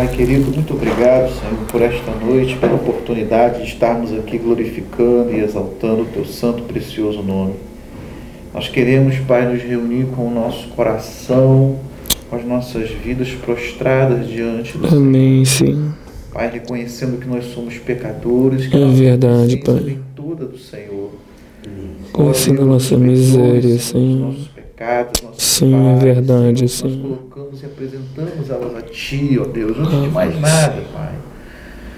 Pai querido, muito obrigado, Senhor, por esta noite, pela oportunidade de estarmos aqui glorificando e exaltando o Teu santo e precioso nome. Nós queremos, Pai, nos reunir com o nosso coração, com as nossas vidas prostradas diante do Senhor. Amém, sim. Pai, reconhecendo que nós somos pecadores, que É verdade, Pai. vem toda do Senhor. Conhecendo a nossa miséria, Senhor. Nossos pecados, nossos Sim, falhas, é verdade, Senhor, sim. nós colocamos e apresentamos elas a Ti, ó Deus, antes de mais nada, Pai.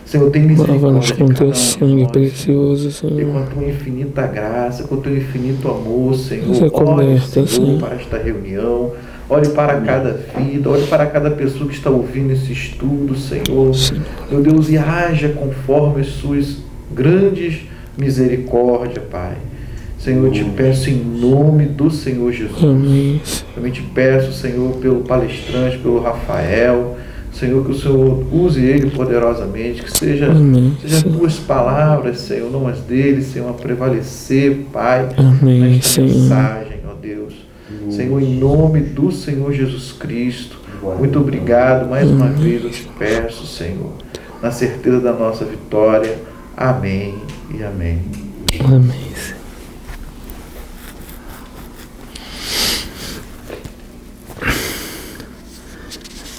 Senhor, tem Lava-nos misericórdia com de Teu cada um de sangue nós, precioso, Senhor. E Senhor. com a Tua infinita graça, com o Teu infinito amor, Senhor. Nos acoberta, Olhe, Senhor, Senhor. para esta reunião. Olhe para cada vida, olhe para cada pessoa que está ouvindo esse estudo, Senhor. Sim. Meu Deus, e haja conforme as suas grandes misericórdias, Pai. Senhor, eu te peço em nome do Senhor Jesus. Amém. Também te peço, Senhor, pelo palestrante, pelo Rafael. Senhor, que o Senhor use ele poderosamente, que seja Amém. as tuas palavras, Senhor, não as dele, Senhor, a prevalecer, Pai, Amém, nesta Senhor. mensagem, ó Deus. Senhor, em nome do Senhor Jesus Cristo, muito obrigado, mais uma vez eu te peço, Senhor, na certeza da nossa vitória. Amém e amém. Amém, Senhor.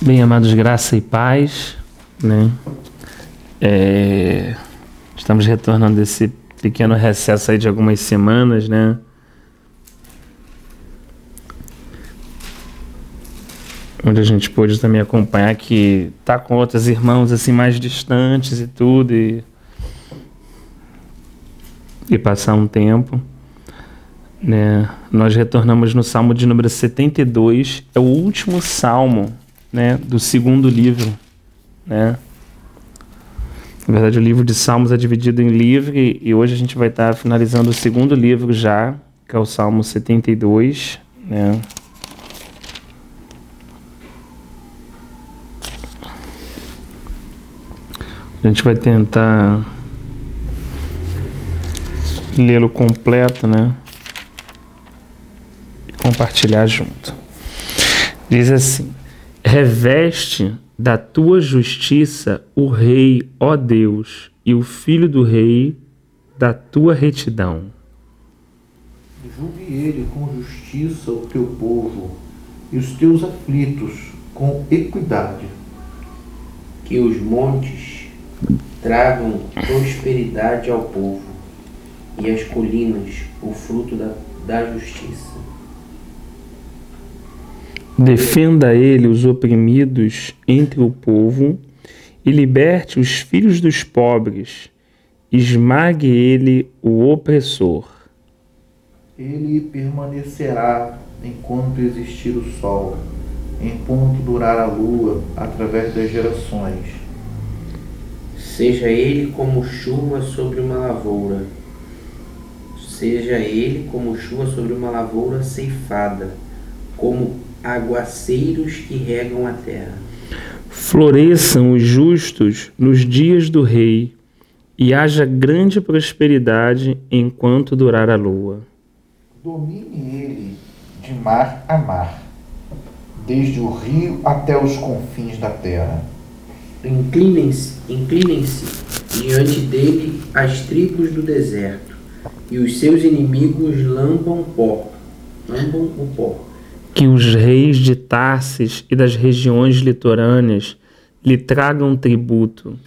Bem, amados, graça e paz, né? Estamos retornando desse pequeno recesso aí de algumas semanas, né? Onde a gente pôde também acompanhar que tá com outros irmãos assim mais distantes e tudo, e passar um tempo, né? Nós retornamos no Salmo de número 72, é o último salmo, né, do segundo livro, né? Na verdade, o livro de Salmos é dividido em livro e hoje a gente vai estar finalizando o segundo livro já, que é o Salmo 72, né? A gente vai tentar lê-lo completo, né? E compartilhar junto. Diz assim: reveste da tua justiça o rei, ó Deus, e o filho do rei da tua retidão. Julgue ele com justiça o teu povo e os teus aflitos com equidade. Que os montes tragam prosperidade ao povo e as colinas o fruto da justiça. Defenda ele os oprimidos entre o povo e liberte os filhos dos pobres. Esmague ele o opressor. Ele permanecerá enquanto existir o sol, enquanto durar a lua, através das gerações. Seja ele como chuva sobre uma lavoura. Seja ele como chuva sobre uma lavoura ceifada, como aguaceiros que regam a terra. Floresçam os justos nos dias do rei, e haja grande prosperidade enquanto durar a lua. Domine ele de mar a mar, desde o rio até os confins da terra. Inclinem-se diante dele as tribos do deserto, e os seus inimigos lambam o pó. Que os reis de Tarsis e das regiões litorâneas lhe tragam tributo.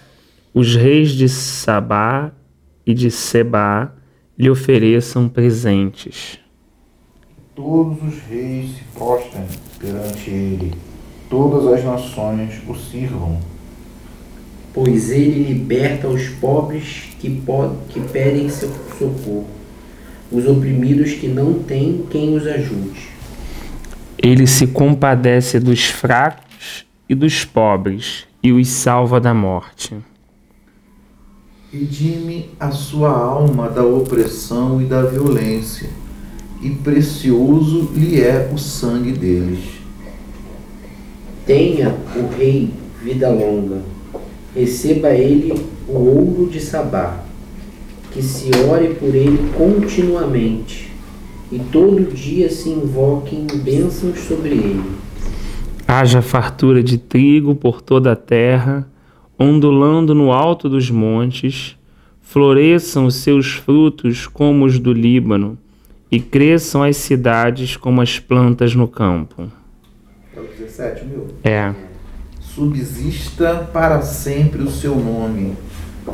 Os reis de Sabá e de Sebá lhe ofereçam presentes. Todos os reis se prostrem perante ele, todas as nações o sirvam. Pois ele liberta os pobres que pedem seu socorro, os oprimidos que não têm quem os ajude. Ele se compadece dos fracos e dos pobres e os salva da morte. Redime a sua alma da opressão e da violência, e precioso lhe é o sangue deles. Tenha o rei vida longa, receba ele o ouro de Sabá, que se ore por ele continuamente, e todo dia se invoquem bênçãos sobre ele. Haja fartura de trigo por toda a terra, ondulando no alto dos montes, floresçam os seus frutos como os do Líbano, e cresçam as cidades como as plantas no campo. É o 17, meu? É. Subsista para sempre o seu nome,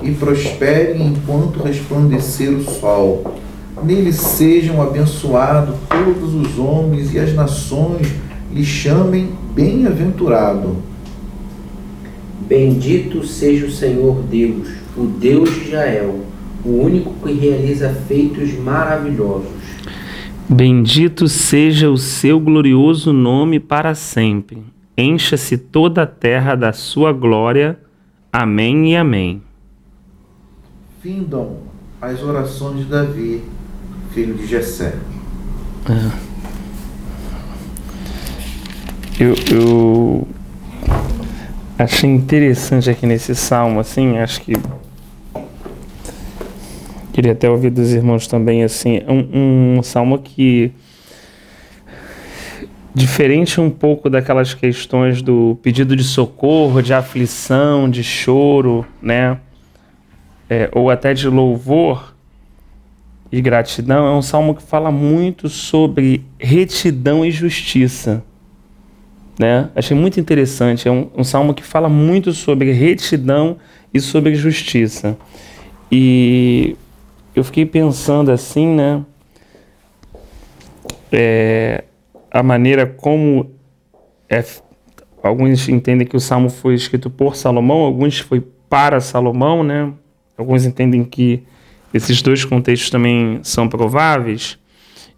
e prospere enquanto resplandecer o sol. Nele sejam abençoados todos os homens, e as nações lhe chamem bem-aventurado. Bendito seja o Senhor Deus, o Deus de Israel, o único que realiza feitos maravilhosos. Bendito seja o seu glorioso nome para sempre. Encha-se toda a terra da sua glória. Amém e amém. Findam as orações de Davi, filho de Jessé. Eu achei interessante aqui nesse salmo, assim, acho que queria até ouvir dos irmãos também, assim, um salmo que, diferente um pouco daquelas questões do pedido de socorro, de aflição, de choro, né, ou até de louvor e gratidão, é um salmo que fala muito sobre retidão e justiça. Né? Achei muito interessante, é um salmo que fala muito sobre retidão e sobre justiça. E eu fiquei pensando assim, né? A maneira como alguns entendem que o salmo foi escrito por Salomão, alguns foi para Salomão, né? Alguns entendem que esses dois contextos também são prováveis.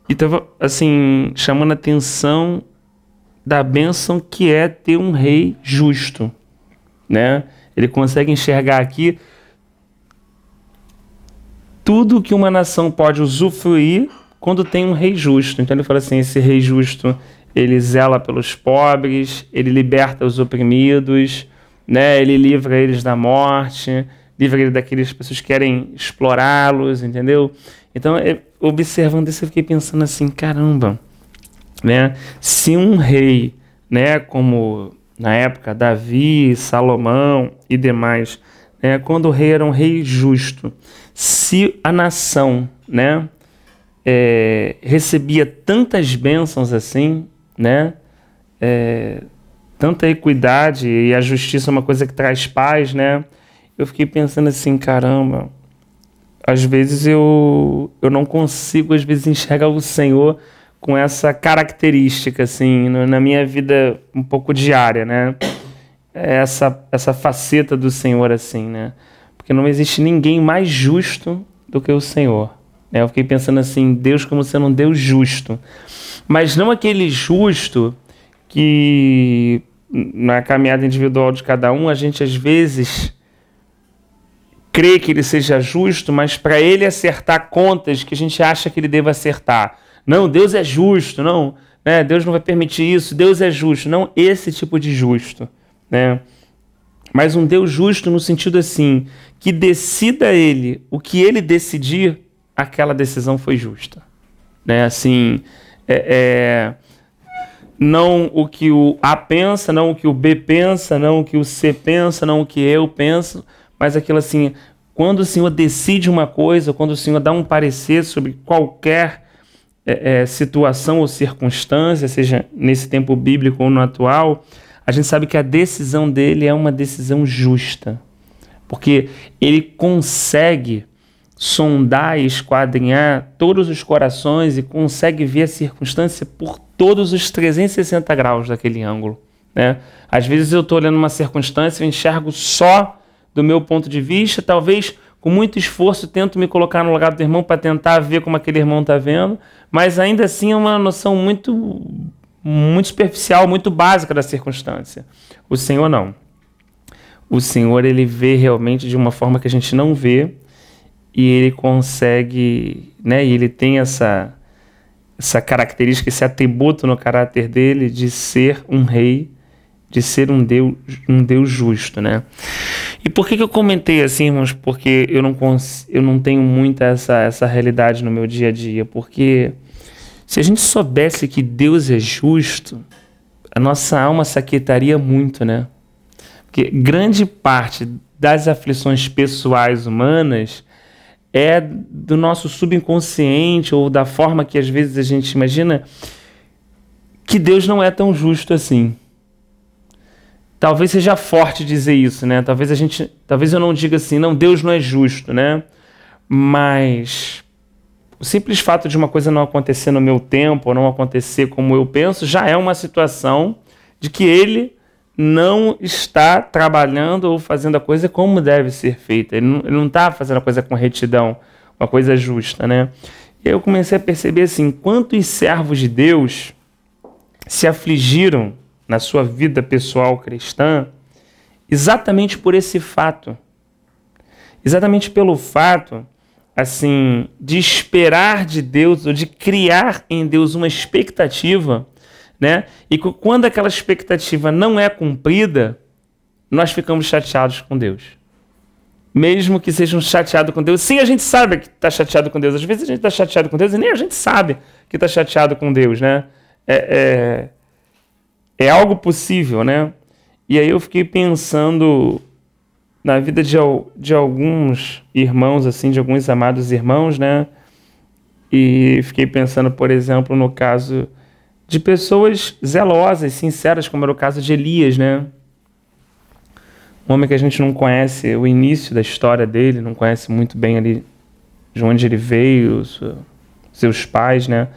E estava assim chamando a atenção da bênção que é ter um rei justo, né? Ele consegue enxergar aqui tudo que uma nação pode usufruir quando tem um rei justo. Então ele fala assim, esse rei justo, ele zela pelos pobres, ele liberta os oprimidos, né? Ele livra eles da morte, livra eles daquelas pessoas que querem explorá-los, entendeu? Então, observando isso, eu fiquei pensando assim, caramba, né? Se um rei, né, como na época Davi, Salomão e demais, né, quando o rei era um rei justo, se a nação, né, recebia tantas bênçãos assim, né, tanta equidade, e a justiça é uma coisa que traz paz, né, eu fiquei pensando assim, caramba, às vezes eu não consigo, às vezes, enxergar o Senhor com essa característica, assim, na minha vida um pouco diária, né? Essa faceta do Senhor, assim, né? Porque não existe ninguém mais justo do que o Senhor. Né? Eu fiquei pensando assim, Deus como sendo um Deus justo. Mas não aquele justo que, na caminhada individual de cada um, a gente, às vezes, crê que ele seja justo, mas para ele acertar contas que a gente acha que ele deva acertar. Não, Deus é justo, não, né? Deus não vai permitir isso, Deus é justo. Não esse tipo de justo, né? Mas um Deus justo no sentido assim, que decida ele o que ele decidir, aquela decisão foi justa. Né? Assim, não o que o A pensa, não o que o B pensa, não o que o C pensa, não o que eu penso, mas aquilo assim, quando o Senhor decide uma coisa, quando o Senhor dá um parecer sobre qualquer situação ou circunstância, seja nesse tempo bíblico ou no atual, a gente sabe que a decisão dele é uma decisão justa, porque ele consegue sondar e esquadrinhar todos os corações e consegue ver a circunstância por todos os 360 graus daquele ângulo. Né? Às vezes eu estou olhando uma circunstância e enxergo só do meu ponto de vista, talvez com muito esforço tento me colocar no lugar do irmão para tentar ver como aquele irmão está vendo, mas ainda assim é uma noção muito superficial, muito básica da circunstância. O Senhor não. O Senhor, ele vê realmente de uma forma que a gente não vê, e ele consegue, né, e ele tem essa característica, esse atributo no caráter dele de ser um rei, de ser um Deus justo, né? E por que eu comentei assim, irmãos? Porque eu não tenho muita essa realidade no meu dia a dia, porque se a gente soubesse que Deus é justo, a nossa alma se aquietaria muito, né? Porque grande parte das aflições pessoais humanas é do nosso subconsciente ou da forma que às vezes a gente imagina que Deus não é tão justo assim. Talvez seja forte dizer isso, né? Talvez eu não diga assim, não, Deus não é justo, né? Mas o simples fato de uma coisa não acontecer no meu tempo, ou não acontecer como eu penso, já é uma situação de que Ele não está trabalhando ou fazendo a coisa como deve ser feita. Ele não está fazendo a coisa com retidão, uma coisa justa, né? E aí eu comecei a perceber assim, quantos servos de Deus se afligiram na sua vida pessoal cristã exatamente por esse fato. Exatamente pelo fato, assim, de esperar de Deus ou de criar em Deus uma expectativa, né? E quando aquela expectativa não é cumprida, nós ficamos chateados com Deus. Mesmo que sejam chateados com Deus, sim, a gente sabe que está chateado com Deus. Às vezes a gente está chateado com Deus e nem a gente sabe que está chateado com Deus, né? É algo possível, né? E aí eu fiquei pensando na vida de alguns irmãos, assim, de alguns amados irmãos, né? E fiquei pensando, por exemplo, no caso de pessoas zelosas, sinceras, como era o caso de Elias, né? Um homem que a gente não conhece o início da história dele, não conhece muito bem ali de onde ele veio, seus pais, né?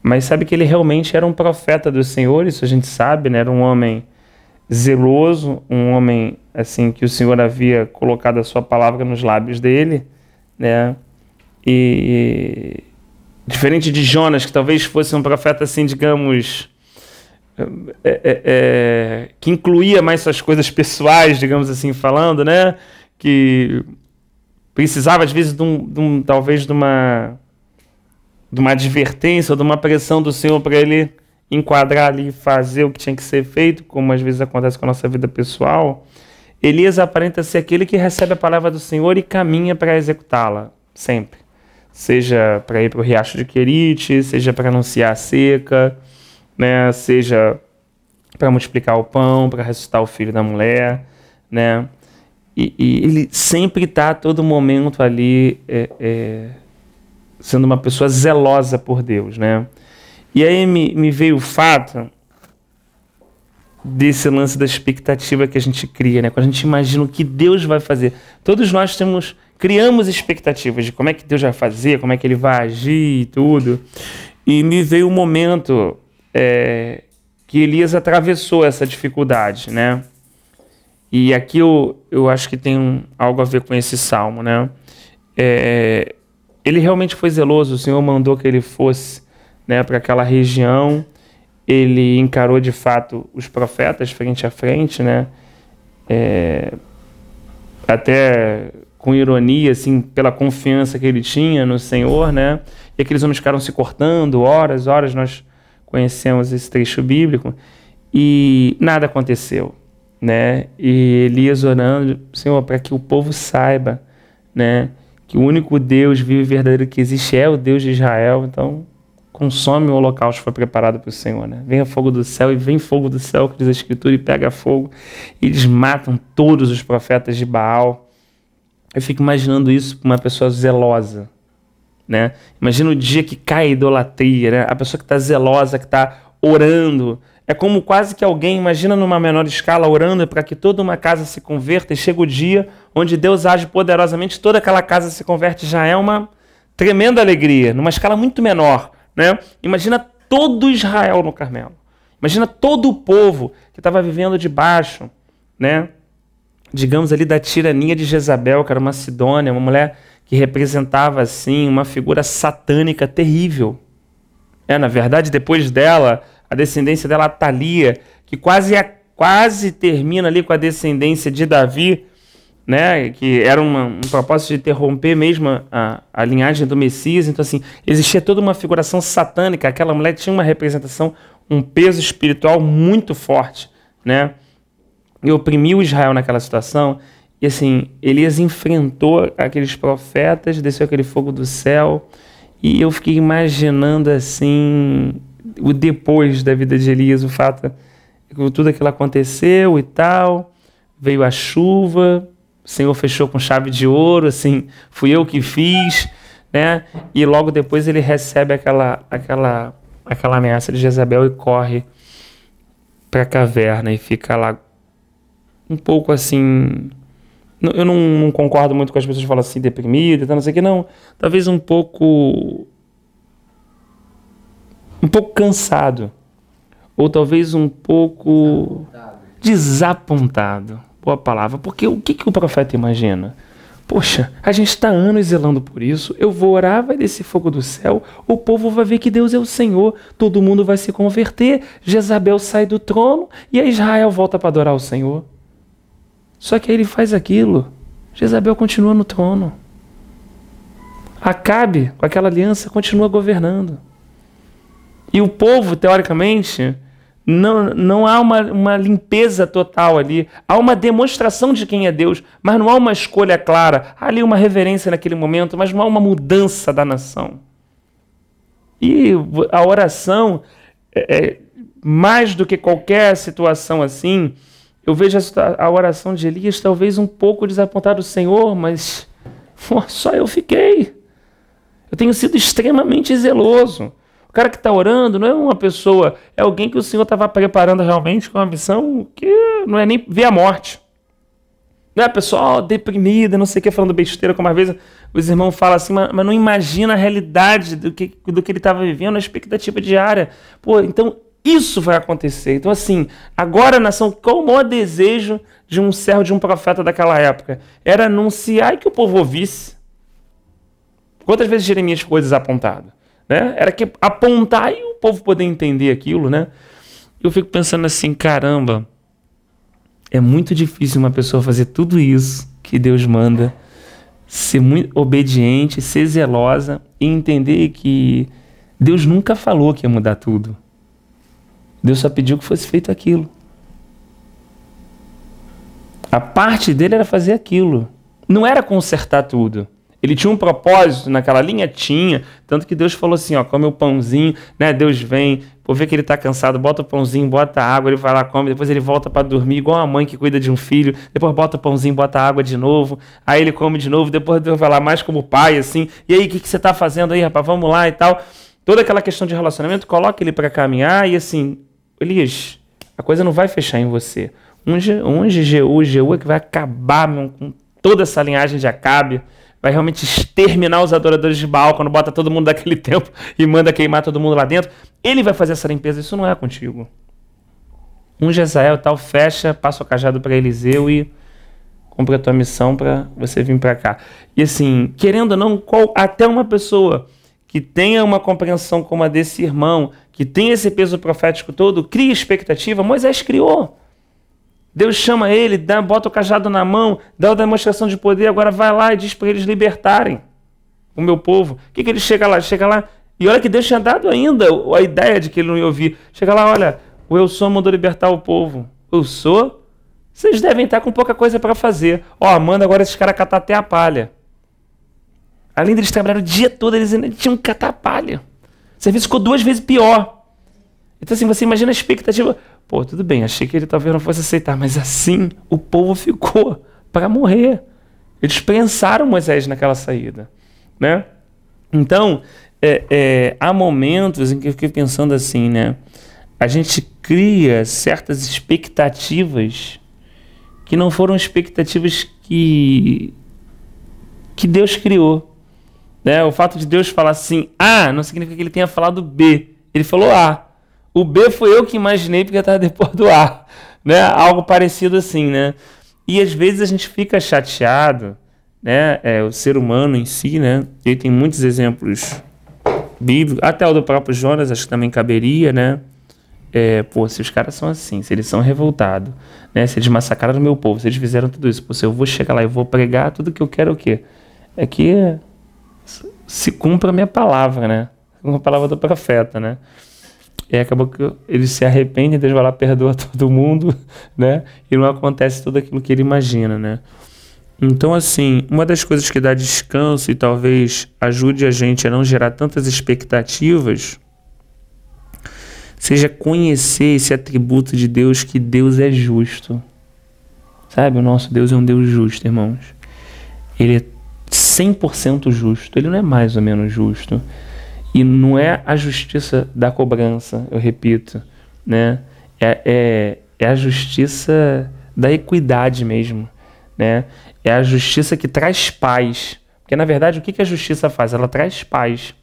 Mas sabe que ele realmente era um profeta do Senhor, isso a gente sabe, né? Era um homem zeloso, um homem assim que o Senhor havia colocado a sua palavra nos lábios dele, né? E diferente de Jonas, que talvez fosse um profeta assim, digamos, que incluía mais suas coisas pessoais, digamos assim, falando, né? Que precisava às vezes talvez de uma advertência ou de uma pressão do Senhor para ele enquadrar ali e fazer o que tinha que ser feito, como às vezes acontece com a nossa vida pessoal. Elias aparenta ser aquele que recebe a palavra do Senhor e caminha para executá-la, sempre. Seja para ir para o riacho de Querite, seja para anunciar a seca, né? Seja para multiplicar o pão, para ressuscitar o filho da mulher, né? E ele sempre está a todo momento ali sendo uma pessoa zelosa por Deus, né? E aí me veio o fato desse lance da expectativa que a gente cria, né? Quando a gente imagina o que Deus vai fazer. Todos nós criamos expectativas de como é que Deus vai fazer, como é que Ele vai agir e tudo. E me veio um momento que Elias atravessou essa dificuldade, né? E aqui eu acho que tem algo a ver com esse salmo, né? Ele realmente foi zeloso, o Senhor mandou que ele fosse, né, para aquela região. Ele encarou de fato os profetas frente a frente, né? Até com ironia, assim, pela confiança que ele tinha no Senhor, né? E aqueles homens ficaram se cortando, horas, nós conhecemos esse trecho bíblico, e nada aconteceu, né? E Elias orando, Senhor, para que o povo saiba, né, que o único Deus vivo e verdadeiro que existe é o Deus de Israel. Então, consome o holocausto que foi preparado para o Senhor, né? Venha fogo do céu, e vem fogo do céu, que diz a Escritura, e pega fogo. E eles matam todos os profetas de Baal. Eu fico imaginando isso para uma pessoa zelosa, né? Imagina o dia que cai a idolatria, né? A pessoa que está zelosa, que está orando. É como quase que alguém, imagina numa menor escala, orando para que toda uma casa se converta, e chega o dia onde Deus age poderosamente, toda aquela casa se converte, já é uma tremenda alegria, numa escala muito menor, né? Imagina todo Israel no Carmelo. Imagina todo o povo que estava vivendo debaixo, né, digamos ali, da tirania de Jezabel, que era uma Sidônia, uma mulher que representava assim uma figura satânica terrível. Na verdade, depois dela, a descendência dela, Atalia, que quase termina ali com a descendência de Davi, né, que era um propósito de interromper mesmo a linhagem do Messias. Então, assim, existia toda uma figuração satânica. Aquela mulher tinha uma representação, um peso espiritual muito forte, né, e oprimiu Israel naquela situação. E, assim, Elias enfrentou aqueles profetas, desceu aquele fogo do céu, e eu fiquei imaginando, assim, o depois da vida de Elias, o fato tudo aquilo aconteceu e tal, veio a chuva, o Senhor fechou com chave de ouro, assim, fui eu que fiz, né? E logo depois ele recebe aquela ameaça de Jezabel e corre para a caverna e fica lá um pouco assim... Eu não concordo muito com as pessoas que falam assim, deprimido, não sei o que, não. Talvez um pouco cansado. Ou talvez um pouco desapontado. Boa palavra. Porque o que o profeta imagina? Poxa, a gente está anos zelando por isso. Eu vou orar, vai descer fogo do céu. O povo vai ver que Deus é o Senhor. Todo mundo vai se converter. Jezabel sai do trono e a Israel volta para adorar o Senhor. Só que aí ele faz aquilo. Jezabel continua no trono. Acabe, com aquela aliança, continua governando. E o povo, teoricamente, não há uma limpeza total ali. Há uma demonstração de quem é Deus, mas não há uma escolha clara. Há ali uma reverência naquele momento, mas não há uma mudança da nação. E a oração, mais do que qualquer situação assim, eu vejo a oração de Elias talvez um pouco desapontado. Senhor, mas só eu fiquei. Eu tenho sido extremamente zeloso. O cara que está orando não é uma pessoa, é alguém que o Senhor estava preparando realmente com uma missão que não é nem ver a morte. Não é a pessoa deprimida, não sei o que, falando besteira, como às vezes os irmãos falam assim, mas não imagina a realidade do que ele estava vivendo, a expectativa diária. Pô, então isso vai acontecer. Então assim, agora a nação, qual o maior desejo de um servo, de um profeta daquela época? Era anunciar e que o povo ouvisse. Quantas vezes Jeremias ficou desapontado? Né? Era que apontar e o povo poder entender aquilo, né? Eu fico pensando assim, caramba, é muito difícil uma pessoa fazer tudo isso que Deus manda, ser muito obediente, ser zelosa e entender que Deus nunca falou que ia mudar tudo. Deus só pediu que fosse feito aquilo. A parte dele era fazer aquilo. Não era consertar tudo. Ele tinha um propósito naquela linha? Tinha. Tanto que Deus falou assim, ó, come o pãozinho, né? Deus vem, por ver que ele está cansado, bota o pãozinho, bota água, ele vai lá, come, depois ele volta para dormir, igual a mãe que cuida de um filho, depois bota o pãozinho, bota água de novo, aí ele come de novo, depois Deus vai lá mais como pai, assim, e aí, o que você está fazendo aí, rapaz? Vamos lá e tal. Toda aquela questão de relacionamento, coloca ele para caminhar e assim, Elias, a coisa não vai fechar em você. Jeú é que vai acabar com toda essa linhagem de Acabe, vai realmente exterminar os adoradores de Baal quando bota todo mundo daquele templo e manda queimar todo mundo lá dentro. Ele vai fazer essa limpeza, isso não é contigo. Jezael tal, fecha, passa o cajado para Eliseu e cumpre a tua missão para você vir para cá. E assim, querendo ou não, até uma pessoa que tenha uma compreensão como a desse irmão, que tem esse peso profético todo, cria expectativa. Moisés criou. Deus chama ele, bota o cajado na mão, dá uma demonstração de poder, agora vai lá e diz para eles libertarem o meu povo. O que ele chega lá? Chega lá, e olha que Deus tinha dado ainda a ideia de que ele não ia ouvir. Chega lá, olha, o Eu Sou mandou libertar o povo. Eu sou? Vocês devem estar com pouca coisa para fazer. Ó, manda agora esses caras catar até a palha. Além deles trabalharem o dia todo, eles ainda tinham que catar a palha. O serviço ficou 2 vezes pior. Então assim, você imagina a expectativa... Pô, tudo bem, achei que ele talvez não fosse aceitar, mas assim o povo ficou para morrer. Eles prensaram Moisés naquela saída, né? Então, há momentos em que eu fiquei pensando assim, né? A gente cria certas expectativas que não foram expectativas que Deus criou, né? O fato de Deus falar assim, A, não significa que ele tenha falado B. Ele falou A. O B foi eu que imaginei porque estava depois do A, né? Algo parecido assim, né? E às vezes a gente fica chateado, né? O ser humano em si, né? E tem muitos exemplos bíblicos, até o do próprio Jonas, acho que também caberia, né? Se os caras são assim, se eles são revoltados, né? Se eles massacraram o meu povo, se eles fizeram tudo isso, se eu vou chegar lá e vou pregar, tudo que eu quero é o quê? É que se cumpra a minha palavra, né? A palavra do profeta, né? E acabou que ele se arrepende, Deus vai lá, perdoa todo mundo, né? E não acontece tudo aquilo que ele imagina, né? Então, assim, uma das coisas que dá descanso e talvez ajude a gente a não gerar tantas expectativas seja conhecer esse atributo de Deus, que Deus é justo. Sabe, o nosso Deus é um Deus justo, irmãos. Ele é 100% justo, ele não é mais ou menos justo. E não é a justiça da cobrança, eu repito, né? É a justiça da equidade mesmo, né? É a justiça que traz paz. Porque, na verdade, o que a justiça faz? Ela traz paz,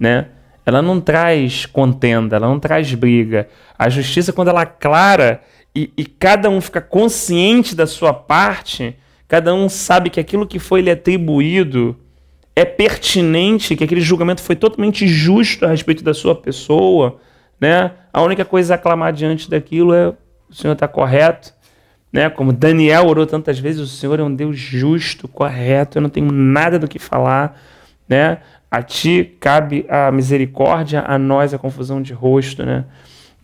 né? Ela não traz contenda, ela não traz briga. A justiça, quando ela é clara e cada um fica consciente da sua parte, cada um sabe que aquilo que foi lhe atribuído é pertinente, que aquele julgamento foi totalmente justo a respeito da sua pessoa, né? A única coisa a aclamar diante daquilo é: o Senhor está correto, né? Como Daniel orou tantas vezes, o Senhor é um Deus justo, correto, eu não tenho nada do que falar, né? A ti cabe a misericórdia, a nós a confusão de rosto, né?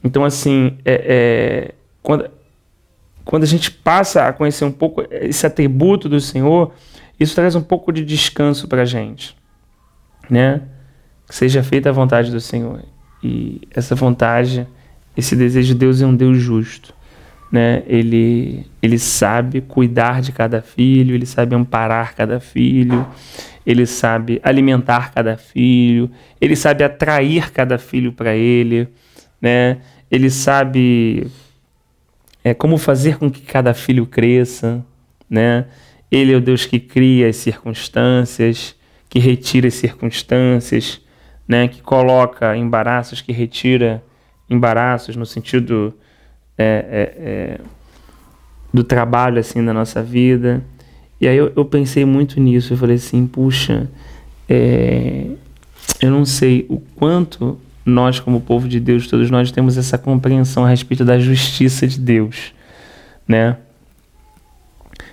Então, assim, quando a gente passa a conhecer um pouco esse atributo do Senhor, isso traz um pouco de descanso para a gente, né? Que seja feita a vontade do Senhor. E essa vontade, esse desejo de Deus é um Deus justo, né? Ele sabe cuidar de cada filho, ele sabe amparar cada filho, ele sabe alimentar cada filho, ele sabe atrair cada filho para ele, né? Ele sabe como fazer com que cada filho cresça, né? Ele é o Deus que cria as circunstâncias, que retira as circunstâncias, né? Que coloca embaraços, que retira embaraços no sentido do trabalho assim na nossa vida. E aí eu pensei muito nisso, eu falei assim, puxa, eu não sei o quanto nós, como povo de Deus, todos nós temos essa compreensão a respeito da justiça de Deus, né?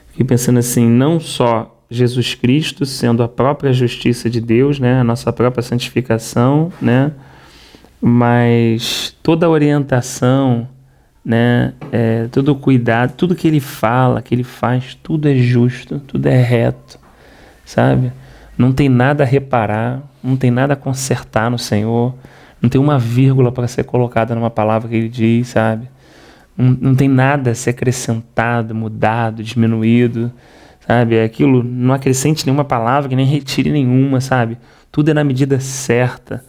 Fiquei pensando assim, não só Jesus Cristo sendo a própria justiça de Deus, né? A nossa própria santificação, né? Mas toda a orientação, né? Todo o cuidado, tudo que ele fala, que ele faz, tudo é justo, tudo é reto, sabe? Não tem nada a reparar, não tem nada a consertar no Senhor, não tem uma vírgula para ser colocada numa palavra que ele diz, sabe? Não tem nada a ser acrescentado, mudado, diminuído, sabe? Aquilo não acrescente nenhuma palavra, que nem retire nenhuma, sabe? Tudo é na medida certa,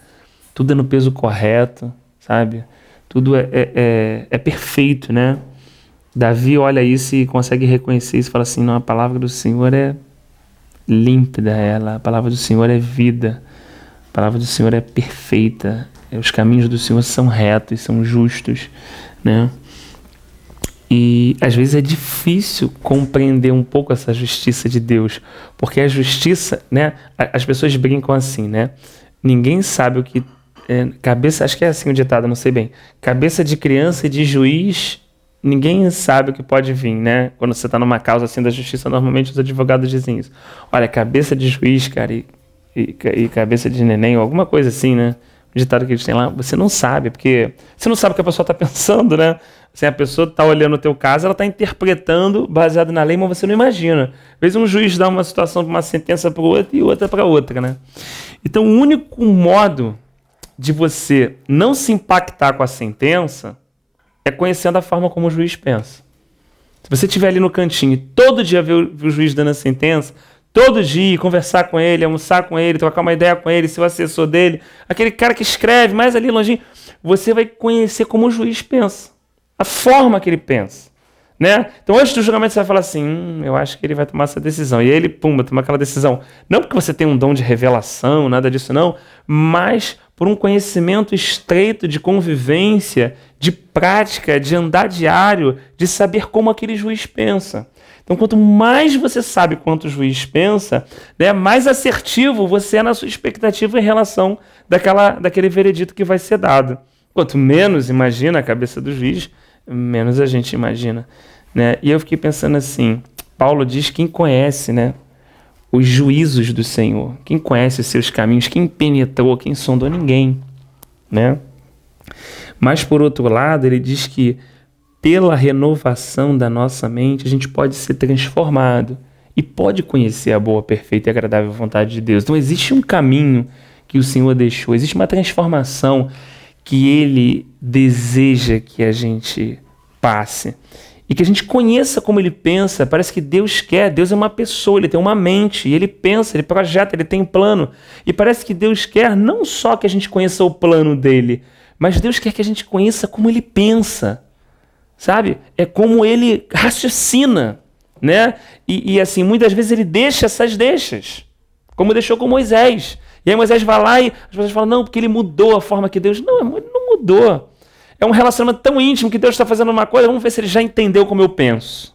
tudo é no peso correto, sabe? Tudo é perfeito, né? Davi olha isso e consegue reconhecer isso e fala assim, não, a palavra do Senhor é límpida, a palavra do Senhor é vida, a palavra do Senhor é perfeita, os caminhos do Senhor são retos, são justos, né? E às vezes é difícil compreender um pouco essa justiça de Deus, porque a justiça, né? As pessoas brincam assim, né? Ninguém sabe o que cabeça, acho que é assim o ditado, não sei bem. Cabeça de criança e de juiz, ninguém sabe o que pode vir, né? Quando você está numa causa assim da justiça, normalmente os advogados dizem isso. Olha, cabeça de juiz, cara, e cabeça de neném, ou alguma coisa assim, né? O ditado que eles têm lá, você não sabe, porque você não sabe o que a pessoa está pensando, né? Assim, a pessoa está olhando o teu caso, ela está interpretando baseado na lei, mas você não imagina. Às vezes um juiz dá uma situação de uma sentença para o outro e outra para outra, né? Então, o único modo de você não se impactar com a sentença é conhecendo a forma como o juiz pensa. Se você estiver ali no cantinho e todo dia ver o juiz dando a sentença, todo dia conversar com ele, almoçar com ele, trocar uma ideia com ele, ser o assessor dele, aquele cara que escreve mais ali longinho, você vai conhecer como o juiz pensa, a forma que ele pensa, né? Então, antes do julgamento, você vai falar assim, eu acho que ele vai tomar essa decisão. E ele, pumba, toma aquela decisão. Não porque você tem um dom de revelação, nada disso não, mas por um conhecimento estreito de convivência, de prática, de andar diário, de saber como aquele juiz pensa. Então, quanto mais você sabe quanto o juiz pensa, né, mais assertivo você é na sua expectativa em relação daquele veredito que vai ser dado. Quanto menos imagina a cabeça do juiz, menos a gente imagina, né? E eu fiquei pensando assim, Paulo diz quem conhece, né, os juízos do Senhor, quem conhece os seus caminhos, quem penetrou, quem sondou, ninguém, né? Mas por outro lado, ele diz que pela renovação da nossa mente, a gente pode ser transformado e pode conhecer a boa, perfeita e agradável vontade de Deus. Então existe um caminho que o Senhor deixou, existe uma transformação que Ele deseja que a gente passe. E que a gente conheça como Ele pensa. Parece que Deus quer. Deus é uma pessoa, Ele tem uma mente. E Ele pensa, Ele projeta, Ele tem plano. E parece que Deus quer não só que a gente conheça o plano dEle, mas Deus quer que a gente conheça como Ele pensa. Sabe? É como Ele raciocina. Né? E assim, muitas vezes Ele deixa essas deixas. Como deixou com Moisés. E aí Moisés vai lá e as pessoas falam, não, porque ele mudou a forma que Deus... Não, ele não mudou. É um relacionamento tão íntimo que Deus está fazendo uma coisa, vamos ver se ele já entendeu como eu penso.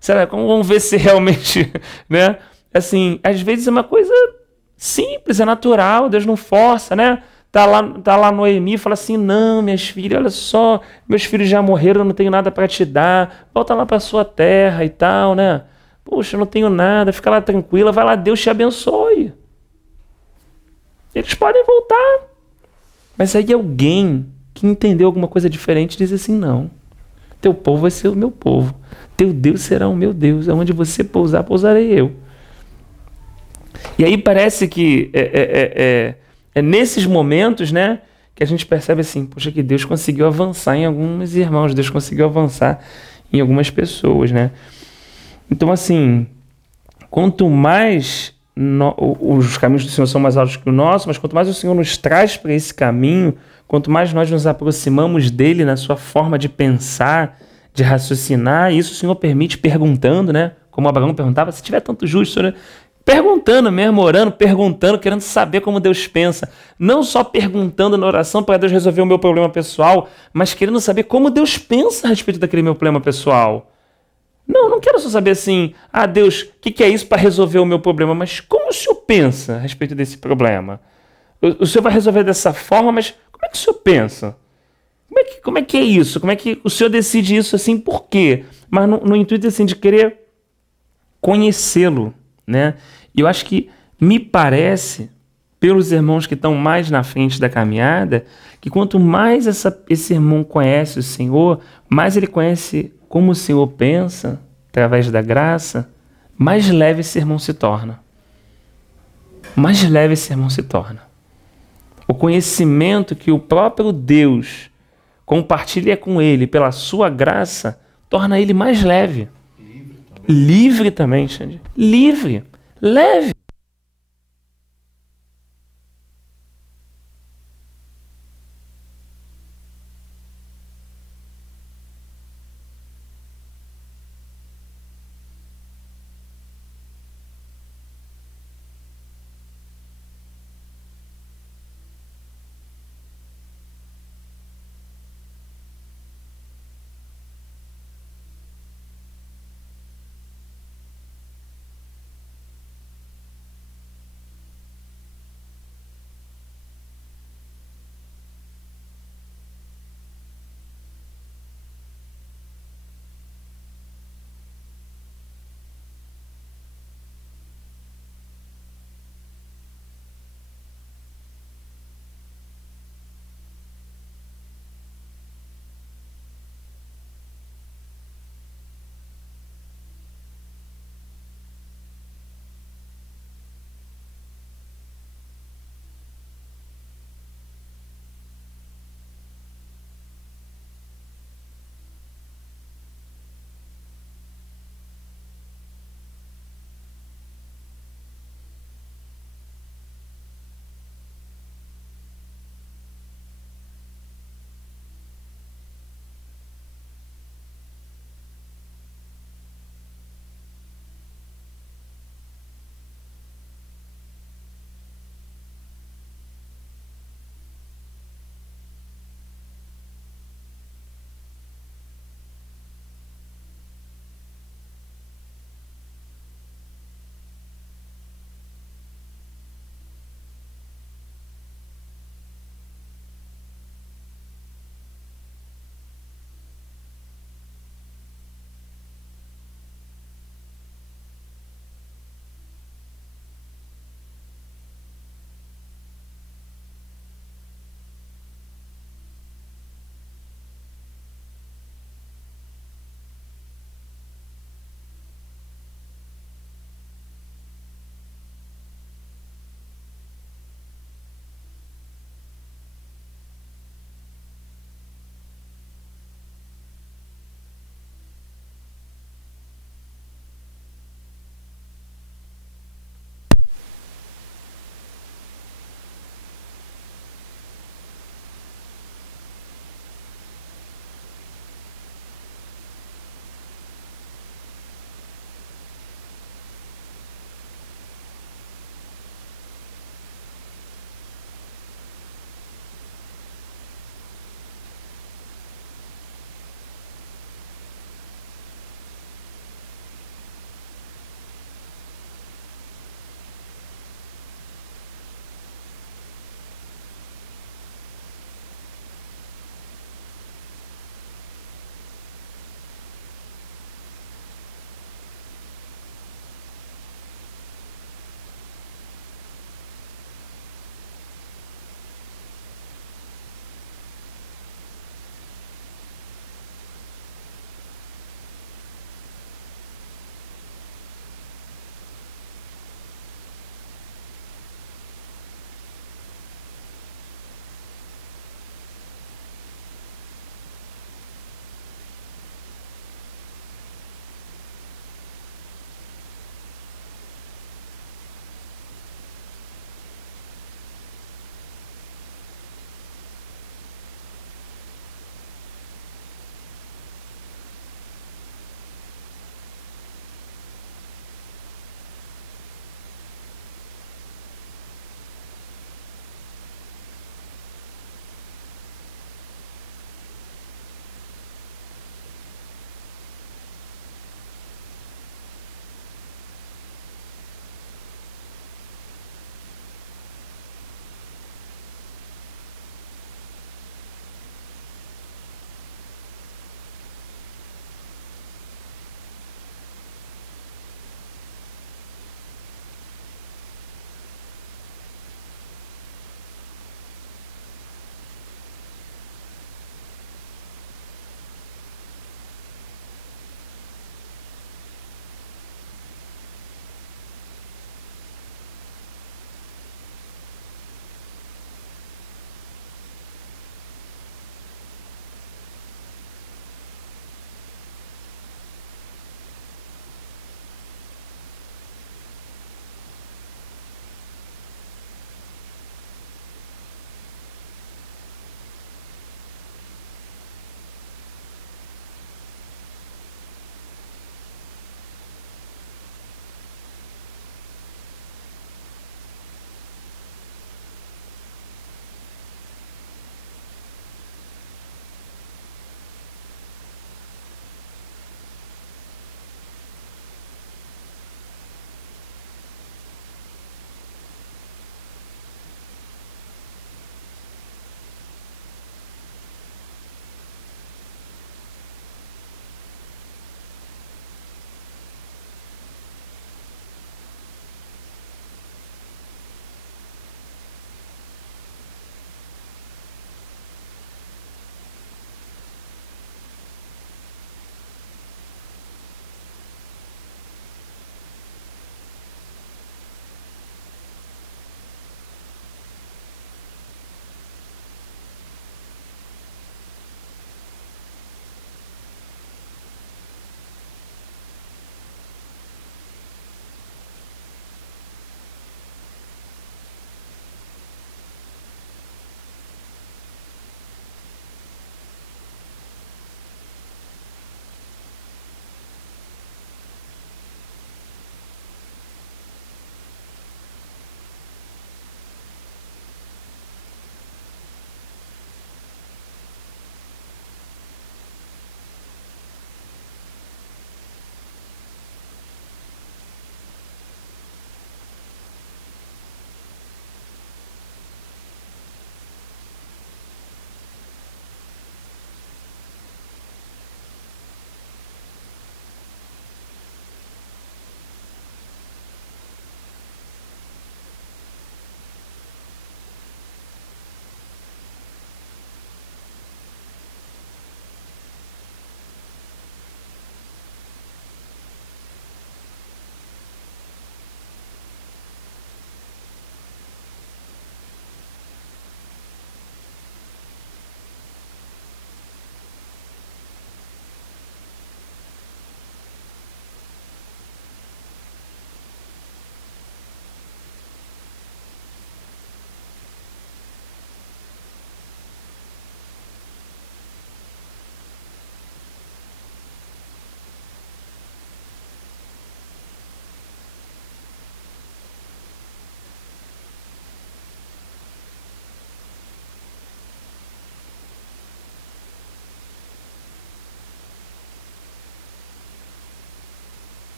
Sabe? Vamos ver se realmente... Né? Assim, às vezes é uma coisa simples, é natural, Deus não força, né? Tá lá Noemi e fala assim, não, minhas filhas, olha só, meus filhos já morreram, eu não tenho nada para te dar, volta lá para sua terra e tal, né? Poxa, eu não tenho nada, fica lá tranquila, vai lá, Deus te abençoe. Eles podem voltar. Mas aí alguém que entendeu alguma coisa diferente diz assim, não. Teu povo vai ser o meu povo. Teu Deus será o meu Deus. Aonde você pousar, pousarei eu. E aí parece que é nesses momentos, né, que a gente percebe assim, poxa, que Deus conseguiu avançar em alguns irmãos. Deus conseguiu avançar em algumas pessoas, né? Então, assim, quanto mais... os caminhos do Senhor são mais altos que o nosso, mas quanto mais o Senhor nos traz para esse caminho, quanto mais nós nos aproximamos dele na sua forma de pensar, de raciocinar, isso o Senhor permite perguntando, né? Como Abraão perguntava, se tiver tanto justo, né? Perguntando mesmo, orando, perguntando, querendo saber como Deus pensa. Não só perguntando na oração para Deus resolver o meu problema pessoal, mas querendo saber como Deus pensa a respeito daquele meu problema pessoal. Não quero só saber assim, Deus, o que é isso para resolver o meu problema? Mas como o Senhor pensa a respeito desse problema? O Senhor vai resolver dessa forma, mas como é que o Senhor pensa? Como é que é isso? Como é que o Senhor decide isso assim? Por quê? Mas no intuito assim, de querer conhecê-lo, né? E eu acho que me parece, pelos irmãos que estão mais na frente da caminhada, que quanto mais esse irmão conhece o Senhor, mais ele conhece como o Senhor pensa, através da graça, mais leve esse irmão se torna. Mais leve esse irmão se torna. O conhecimento que o próprio Deus compartilha com ele pela sua graça, torna ele mais leve. Livre também, Xande. Livre. Leve.